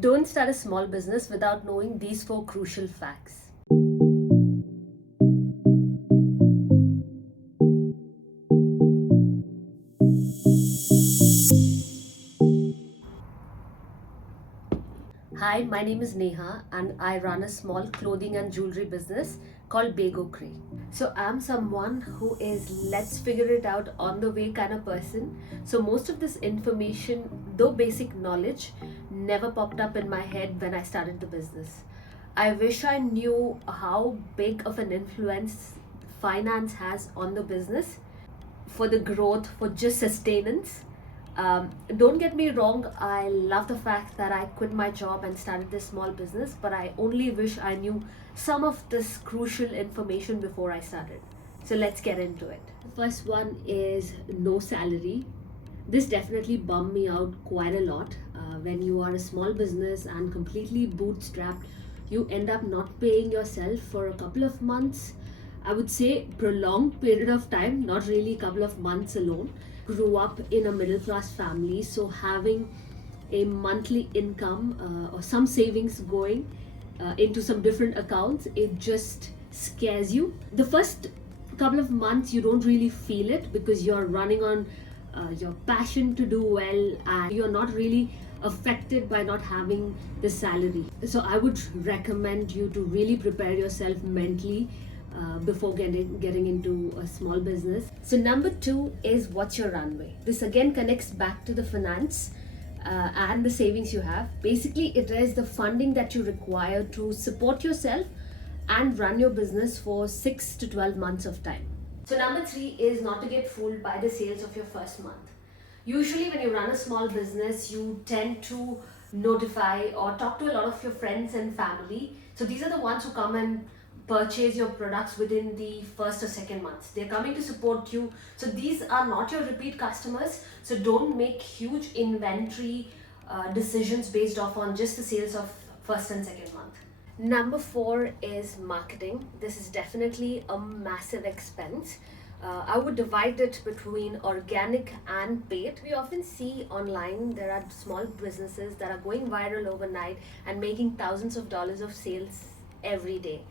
Don't start a small business without knowing these 4 crucial facts. Hi, my name is Neha and I run a small clothing and jewelry business called Bae Go Cray. So I'm someone who is let's figure it out on the way kind of person. So most of this information, though basic knowledge, never popped up in my head when I started the business. I wish I knew how big of an influence finance has on the business for the growth, for just sustenance. Don't get me wrong, I love the fact that I quit my job and started this small business, but I only wish I knew some of this crucial information before I started. So let's get into it. The first one is no salary. This definitely bummed me out quite a lot. When you are a small business and completely bootstrapped, you end up not paying yourself for a couple of months. I would say prolonged period of time, not really a couple of months alone. Grew up in a middle class family, so having a monthly income or some savings going into some different accounts, it just scares you. The first couple of months you don't really feel it because you're running on your passion to do well and you're not really affected by not having the salary. So I would recommend you to really prepare yourself mentally before getting into a small business. So number 2 is what's your runway. This again connects back to the finance and the savings you have. Basically, it is the funding that you require to support yourself and run your business for 6 to 12 months of time. So number 3 is not to get fooled by the sales of your first month. Usually when you run a small business, you tend to notify or talk to a lot of your friends and family. So these are the ones who come and purchase your products within the first or second months. They're coming to support you. So these are not your repeat customers. So don't make huge inventory decisions based off on just the sales of first and second month. Number 4 is marketing. This is definitely a massive expense. I would divide it between organic and paid. We often see online there are small businesses that are going viral overnight and making thousands of dollars of sales every day.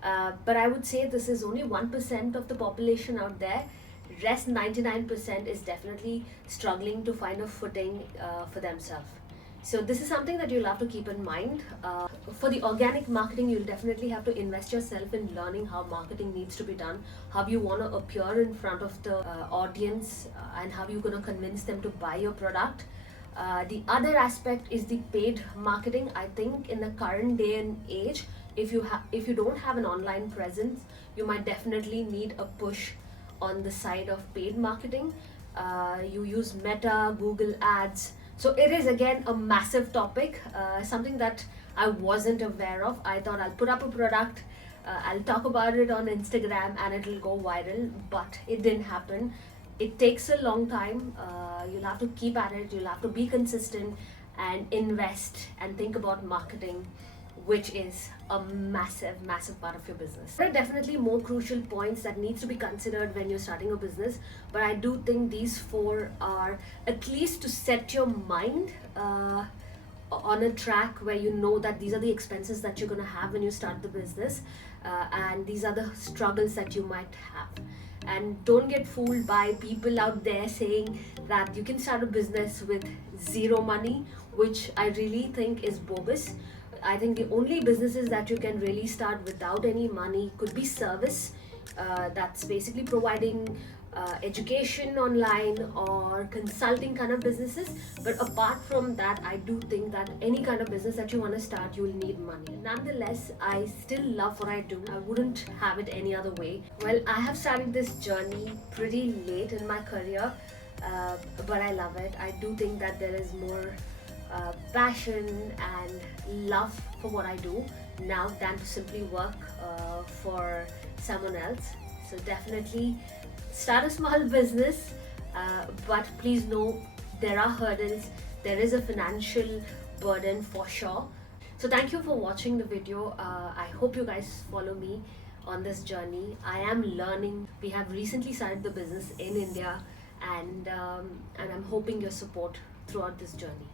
But I would say this is only 1% of the population out there. Rest 99% is definitely struggling to find a footing for themselves. So this is something that you'll have to keep in mind. For the organic marketing, you'll definitely have to invest yourself in learning how marketing needs to be done, how you want to appear in front of the audience, and how you're going to convince them to buy your product. The other aspect is the paid marketing. I think in the current day and age, if you don't have an online presence, you might definitely need a push on the side of paid marketing. You use Meta, Google Ads. So it is again a massive topic, something that I wasn't aware of. I thought I'll put up a product, I'll talk about it on Instagram and it'll go viral, but it didn't happen. It takes a long time. You'll have to keep at it, you'll have to be consistent and invest and think about marketing, which is a massive part of your business. There are definitely more crucial points that needs to be considered when you're starting a business, but I do think these 4 are at least to set your mind on a track where you know that these are the expenses that you're going to have when you start the business, and these are the struggles that you might have. And don't get fooled by people out there saying that you can start a business with zero money, which I really think is bogus. I think the only businesses that you can really start without any money could be service. That's basically providing education online or consulting kind of businesses. But apart from that, I do think that any kind of business that you want to start, you will need money. Nonetheless, I still love what I do. I wouldn't have it any other way. Well, I have started this journey pretty late in my career, but I love it. I do think that there is more passion and love for what I do now than to simply work for someone else. So definitely start a small business, but please know there are hurdles, there is a financial burden for sure. So thank you for watching the video. I hope you guys follow me on this journey. I am learning. We have recently started the business in India, and I'm hoping your support throughout this journey.